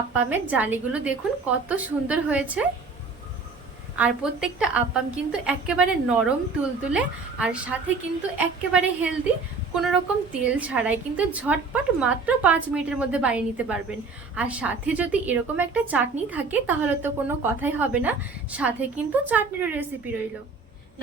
আপ্পামের জালিগুলো দেখুন কত সুন্দর হয়েছে। আর প্রত্যেকটা আপ্পাম কিন্তু একেবারে নরম, তুলতুলে আর সাথে কিন্তু একেবারে হেলদি কোনো রকম তেল ছাড়াই কিন্তু ঝটপট মাত্র পাঁচ মিনিটের মধ্যে বানিয়ে নিতে পারবেন। আর সাথে যদি এরকম একটা চাটনি থাকে তাহলে তো কোনো কথাই হবে না। সাথে কিন্তু চাটনিরও রেসিপি রইল।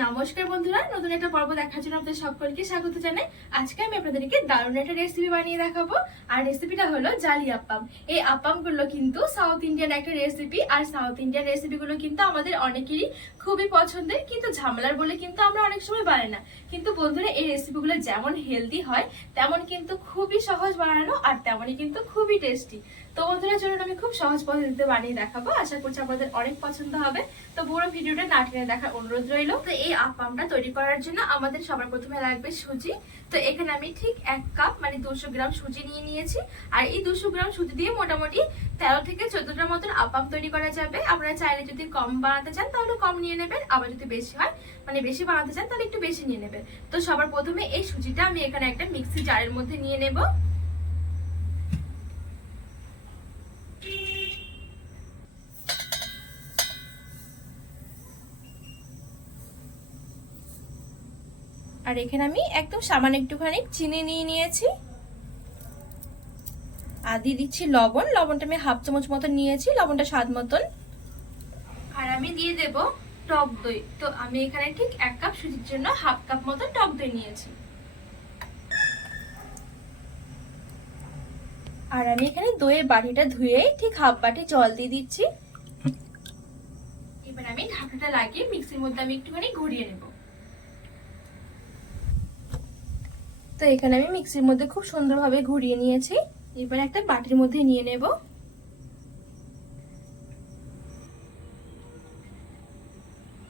নমস্কার বন্ধুরা, নতুন একটা পর্ব দেখার জন্য আপনাদের সকলকে স্বাগত জানাই। আজকে আমি আপনাদেরকে দারুণ একটা রেসিপি বানিয়ে দেখাবো। আর রেসিপিটা হলো জালি আপ্পাম এই আপ্পামগুলো কিন্তু সাউথ ইন্ডিয়ান একটা রেসিপি আর সাউথ ইন্ডিয়ান রেসিপিগুলো কিন্তু আমাদের অনেকেরই খুবই পছন্দের, কিন্তু ঝামেলার বলে কিন্তু আমরা অনেক সময় বানাই না। কিন্তু বন্ধুরা, এই রেসিপিগুলো যেমন হেলদি হয়, তেমন কিন্তু খুবই সহজ বানানো, আর তেমনই কিন্তু খুবই টেস্টি তো বন্ধুরা জন্য আমি খুব সহজ পদ্ধতিতে বানিয়ে দেখাবো। আশা করছি আপনাদের অনেক পছন্দ হবে। তো পুরো ভিডিওটা না টেনে দেখার অনুরোধ রইল। তো এই আপামটা তৈরি করার জন্য আমাদের সবার প্রথমে লাগবে সুজি। তো এখানে আমি ঠিক এক কাপ মানে দুশো গ্রাম সুজি নিয়ে নিয়েছি। আর এই দুশো গ্রাম সুজি দিয়ে মোটামুটি তেরো থেকে চোদ্দটার মতন আপাম তৈরি করা যাবে। আপনারা চাইলে যদি কম বানাতে চান, তাহলে কম নিয়ে নেবেন। আবার যদি বেশি হয় মানে বেশি বানাতে চান, তাহলে একটু বেশি নিয়ে নেবেন। তো সবার প্রথমে এই সুজিটা আমি এখানে একটা মিক্সি জারের মধ্যে নিয়ে নেব। আর এখানে আমি একদম সামান্য একটুখানি চিনি নিয়ে নিয়েছি। আর দিয়ে দিচ্ছি লবণ। লবণটা আমি হাফ চামচ মতন নিয়েছি, লবণটা স্বাদ মতন। আর আমি দিয়ে দেব টক দই। তো আমি এখানে ঠিক এক কাপ সুজির জন্য হাফ কাপ মতন টক দই নিয়েছি। আর আমি এখানে দইয়ের বাটিটা ধুয়ে ঠিক হাফ বাটি জল দিয়ে দিচ্ছি। এবার আমি ঢাকাটা লাগিয়ে মিক্সির মধ্যে আমি একটুখানি ঘুরিয়ে নেব। তো এখানে আমি মিক্সির মধ্যে খুব সুন্দরভাবে ঘুরিয়ে নিয়েছি। এবার একটা বাটির মধ্যে নিয়ে নেব।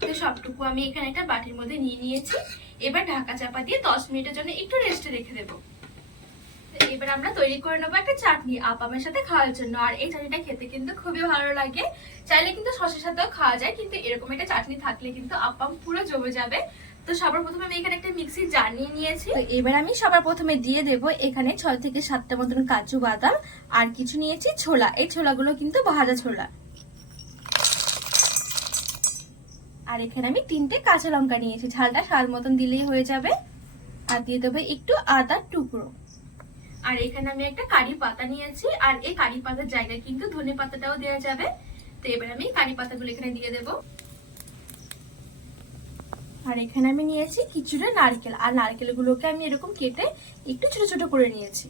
তো সবটুকু আমি এখানে একটা বাটির মধ্যে নিয়ে নিয়েছি। এবার ঢাকা চাপা দিয়ে দশ মিনিটের জন্য একটু রেস্টে রেখে দেবো। এবার আমরা তৈরি করে নেব একটা চাটনি আপামের সাথে খাওয়ার জন্য। আর এই চাটনিটা খেতে কিন্তু খুবই ভালো লাগে। চাইলে কিন্তু শসের সাথেও খাওয়া যায়, কিন্তু এরকম একটা চাটনি থাকলে কিন্তু আপাম পুরো জমে যাবে। তো সবার প্রথমে আমি এখানে একটা মিক্সি জার নিয়ে নিয়েছি। তো এবার আমি সবার প্রথমে দিয়ে দেব এখানে ছয় থেকে সাতটা মতন কাজু বাদাম আর কিছু নিয়েছি ছোলা। এই ছোলাগুলো কিন্তু ভাজা ছোলা। আর এখানে আমি তিনটে কাঁচা লঙ্কা নিয়েছি। ঝালটা স্বাদ মতন দিলেই হয়ে যাবে। আর দিয়ে দেবো একটু আদার টুকরো। আর এখানে আমি একটা কারি পাতা নিয়েছি আর এই কারি পাতার জায়গায় কিন্তু ধনে পাতাটাও দেওয়া যাবে। তো এবার আমি কারি পাতাগুলো এখানে দিয়ে দেবো। আর এখানে আমি নিয়েছি কিছুটা নারকেল। আর নারকেলগুলোকে আমি এরকম কেটে একটু ছোট ছোট করে নিয়েছি।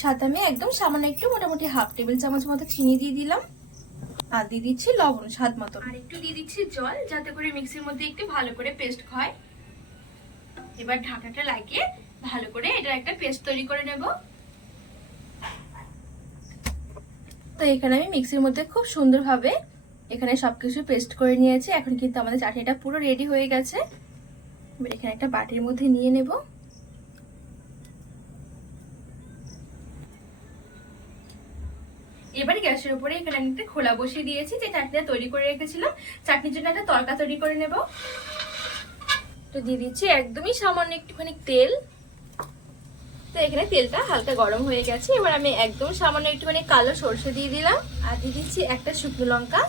সাথে আমি একদম সামান্য একটু মোটামুটি হাফ টেবিল চামচ মতো চিনি দিয়ে দিলাম। আর দিয়ে দিচ্ছি লবণ স্বাদ মতো। আর একটু দিয়ে দিচ্ছি জল যাতে করে মিক্সির মধ্যে একটু ভালো করে পেস্ট হয়। এবার ঢাকাটা লাগিয়ে ভালো করে এটা একটা পেস্ট তৈরি করে নেব। তো এখানে আমি মিক্সির মধ্যে খুব সুন্দরভাবে এখানে সবকিছু পেস্ট করে নিয়েছি। এখন কিন্তু আমাদের চাটনিটা পুরো রেডি হয়ে গেছে। এবার এখানে একটা বাটির মধ্যে নিয়ে নেব। এবার গ্যাসের উপরে এখানে আমি একটা খোলা বসিয়ে দিয়েছি, যে চাটনিটা তৈরি করে রেখেছিলাম। চাটনির জন্য একটা তরকা তৈরি করে নেব। তো দিয়ে দিচ্ছি একদমই সামান্য একটুখানি তেল। তো এখানে তেলটা হালকা গরম হয়ে গেছে। এবার আমি একদম সামান্য একটুখানি কালো সর্ষে দিয়ে দিলাম। আর দিয়ে দিচ্ছি একটা শুকনো লঙ্কা।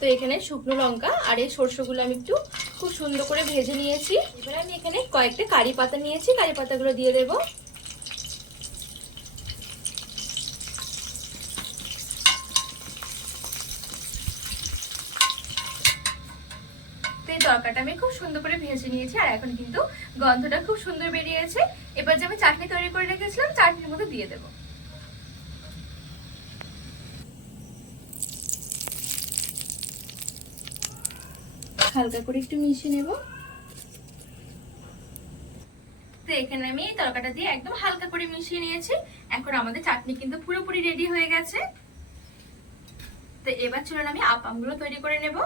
তো এখানে শুকনো লঙ্কা আর এই সরষেগুলো আমি একটু খুব সুন্দর করে ভেজে নিয়েছি। এবার আমি এখানে কয়েকটা কারি পাতা নিয়েছি, কারি পাতাগুলো দিয়ে দেবো। তরকাটা আমি খুব সুন্দর করে ভেজে নিয়েছি আর এখন কিন্তু গন্ধটা খুব সুন্দর বেরিয়েছে। এবার যে আমি চাটনি তৈরি করে রেখেছিলাম, চাটনির মধ্যে দিয়ে দেবো। হালকা করে একটু মিশিয়ে নেব। তো এখানে আমি এই তরকাটা দিয়ে একদম হালকা করে মিশিয়ে নিয়েছি। এখন আমাদের চাটনি কিন্তু পুরোপুরি রেডি হয়ে গেছে। তো এবার চলুন আমি আপামগুলো তৈরি করে নেব।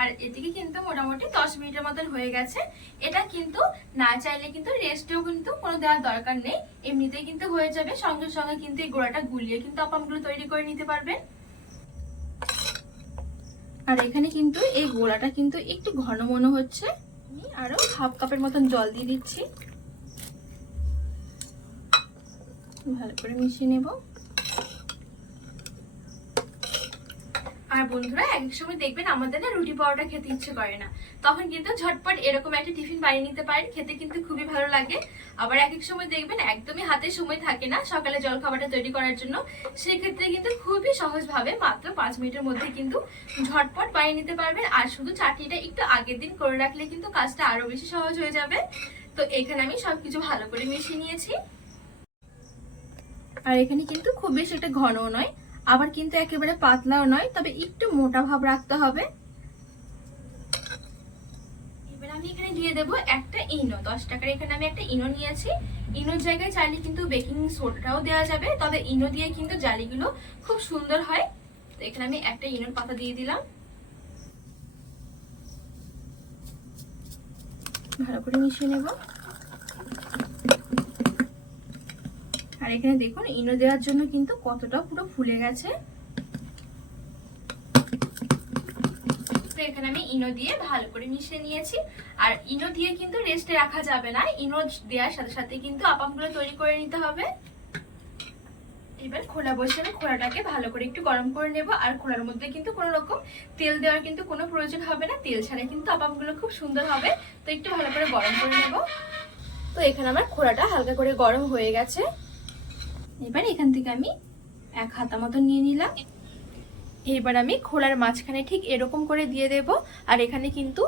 আর এদিকে কিন্তু মোটামুটি দশ মিনিটের মতন হয়ে গেছে। এটা কিন্তু না চাইলে কিন্তু রেস্টেও কিন্তু কোনো দেওয়ার দরকার নেই। এমনিতেই কিন্তু হয়ে যাবে। সঙ্গে সঙ্গে কিন্তু এই গোড়াটা গুলিয়ে কিন্তু আপামগুলো তৈরি করে নিতে পারবেন। আর এখানে কিন্তু এই গোলাটা কিন্তু একটু ঘন মনে হচ্ছে। আমি আরও হাফ কাপের মতন জল দিয়ে দিচ্ছি। ভালো করে মিশিয়ে নেব। আর বন্ধুরা, এক এক সময় দেখবেন আমাদের না রুটি পরোটা খেতে ইচ্ছে করে না। তখন কিন্তু ঝটপট এরকম একটা টিফিন বানিয়ে নিতে পারেন, খেতে কিন্তু খুবই ভালো লাগে। আবার এক এক সময় দেখবেন একদমই হাতে সময় থাকে না সকালে জল খাবারটা তৈরি করার জন্য। সেক্ষেত্রে কিন্তু খুবই সহজভাবে মাত্র পাঁচ মিনিটের মধ্যে কিন্তু ঝটপট বানিয়ে নিতে পারবেন। আর শুধু চাটনিটা একটু আগের দিন করে রাখলে কিন্তু কাজটা আরও বেশি সহজ হয়ে যাবে। তো এখানে আমি সবকিছু ভালো করে মিশিয়ে নিয়েছি। আর এখানে কিন্তু খুব বেশি একটা ঘনও নয় আবার কিন্তু একেবারে পাতলাও নয়, তবে একটু মোটা ভাব রাখতে হবে। এবার আমি এখানে দিয়ে দেব একটা ইনো। দশ টাকার এখানে আমি একটা ইনো নিয়েছি। ইনোর জায়গায় চাইলে কিন্তু বেকিং সোডাটাও দেওয়া যাবে, তবে ইনো দিয়ে কিন্তু জালিগুলো খুব সুন্দর হয়। তো এখানে আমি একটা ইনোর পাতা দিয়ে দিলাম। ভালো করে মিশিয়ে নেব। আর এখানে দেখুন ইনো দেওয়ার জন্য কিন্তু কতটা পুরো ফুলে গেছে। এখানে আমি ইনো দিয়ে ভালো করে মিশিয়ে নিয়েছি। আর ইনো দিয়ে কিন্তু রেস্টে রাখা যাবে না। ইনো দেওয়ার সাথে সাথে কিন্তু আপামগুলো তৈরি করে নিতে হবে। এবার খোলা বসে আমি খোলাটাকে ভালো করে একটু গরম করে নেব। আর খোলার মধ্যে কিন্তু কোনো রকম তেল দেওয়ার কিন্তু কোনো প্রয়োজন হবে না। তেল ছাড়া কিন্তু আপামগুলো খুব সুন্দর হবে। তো একটু ভালো করে গরম করে নেব। তো এখানে আমার খোলাটা হালকা করে গরম হয়ে গেছে। এবার এখান থেকে আমি এক হাতা মতো নিয়ে নিলাম। এবার আমি খোলার মাঝখানে ঠিক এরকম করে দিয়ে দেব, আর এখানে কিন্তু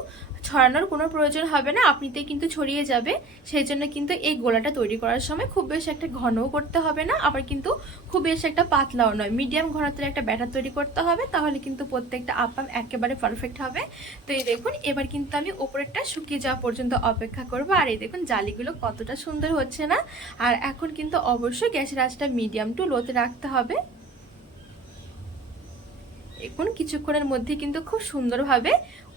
ছড়ানোর কোনো প্রয়োজন হবে না, আপনিতে কিন্তু ছড়িয়ে যাবে। সেই জন্য কিন্তু এই গোলাটা তৈরি করার সময় খুব বেশি একটা ঘনও করতে হবে না, আবার কিন্তু খুব বেশি একটা পাতলাও নয়। মিডিয়াম ঘনত্বের একটা ব্যাটার তৈরি করতে হবে, তাহলে কিন্তু প্রত্যেকটা আপাম একেবারে পারফেক্ট হবে। তো এই দেখুন, এবার কিন্তু আমি ওপরেরটা শুকিয়ে যাওয়া পর্যন্ত অপেক্ষা করব, আর এই দেখুন জালিগুলো কতটা সুন্দর হচ্ছে না। আর এখন কিন্তু অবশ্যই গ্যাসের আঁচটা মিডিয়াম টু লোতে রাখতে হবে। দেখুন কিছুক্ষণের মধ্যে কিন্তু খুব সুন্দরভাবে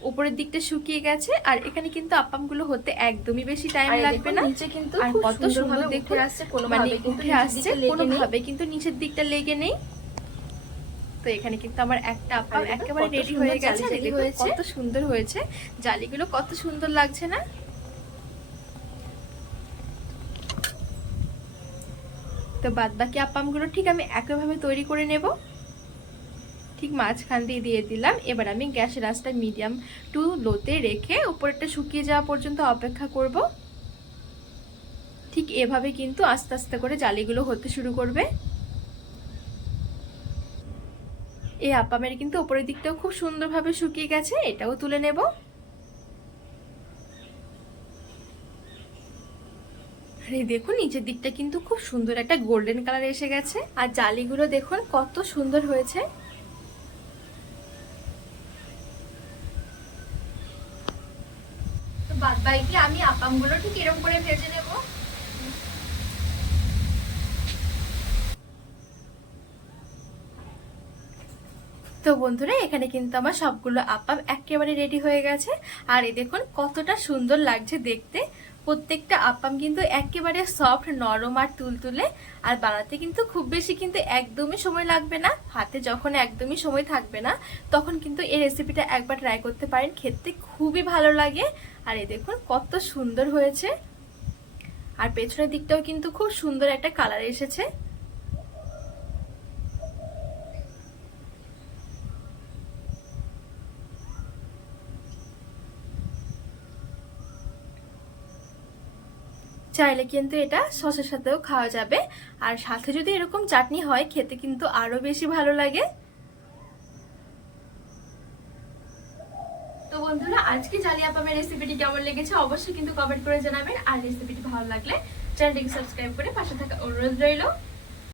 উপরের দিকটা শুকিয়ে গেছে। আর এখানে কিন্তু আপামগুলো হতে একদমই বেশি টাইম লাগবে না। নিচে কিন্তু আর কত সুন্দর দেখতে আসছে কোনো মানে উঠে আসছে দিকে লেগে কোনো ভাবে কিন্তু নিচের দিকটা লেগে নেই। তো এখানে কিন্তু আমার একটা আপাম আর দেখুন একেবারে কত রেডি সুন্দর হয়ে গেছে। জালি আর জালি দেখুন হয়েছে। কত সুন্দর হয়েছে। জালিগুলো কত সুন্দর লাগছে না? তো বাদ বাকি আপামগুলো ঠিক আমি একইভাবে তৈরি করে নেব। ঠিক মাঝখান দিয়ে দিয়ে দিলাম। এবার আমি গ্যাসের আঁচটা মিডিয়াম টু লোতে রেখে উপরেরটা শুকিয়ে যাওয়া পর্যন্ত অপেক্ষা করব। ঠিক এভাবে কিন্তু আস্তে আস্তে করে জালিগুলো হতে শুরু করবে। এই আপামের কিন্তু উপরের দিকটাও খুব সুন্দরভাবে শুকিয়ে গেছে, এটাও তুলে নেব। আর দেখুন, নিচের দিকটা কিন্তু খুব সুন্দর একটা গোল্ডেন কালার এসে গেছে। আর জালিগুলো দেখুন কত সুন্দর হয়েছে। বাদ আমি আপামগুলো ঠিক এরকম করে ভেজে নেব? তো বন্ধুরা, এখানে কিন্তু আমার সবগুলো আপাম একেবারে রেডি হয়ে গেছে। আর এ দেখুন কতটা সুন্দর লাগছে দেখতে। প্রত্যেকটা আপাম কিন্তু একেবারে সফট নরম আর তুলতুলে। আর বানাতে কিন্তু খুব বেশি কিন্তু একদমই সময় লাগবে না। হাতে যখন একদমই সময় থাকবে না, তখন কিন্তু এই রেসিপিটা একবার ট্রাই করতে পারেন। খেতে খুবই ভালো লাগে। আর এই দেখুন, কত সুন্দর হয়েছে। আর পেছনের দিকটাও কিন্তু খুব সুন্দর একটা কালার এসেছে। চাইলে কিন্তু এটা সসের সাথেও খাওয়া যাবে। আর সাথে যদি এরকম চাটনি হয়, খেতে কিন্তু আরও বেশি ভালো লাগে। তো বন্ধুরা, আজকে জালি আপামের রেসিপিটি কেমন লেগেছে অবশ্যই কিন্তু কমেন্ট করে জানাবেন। আর রেসিপিটি ভালো লাগলে চ্যানেলটিকে সাবস্ক্রাইব করে পাশে থাকা অনুরোধ রইল।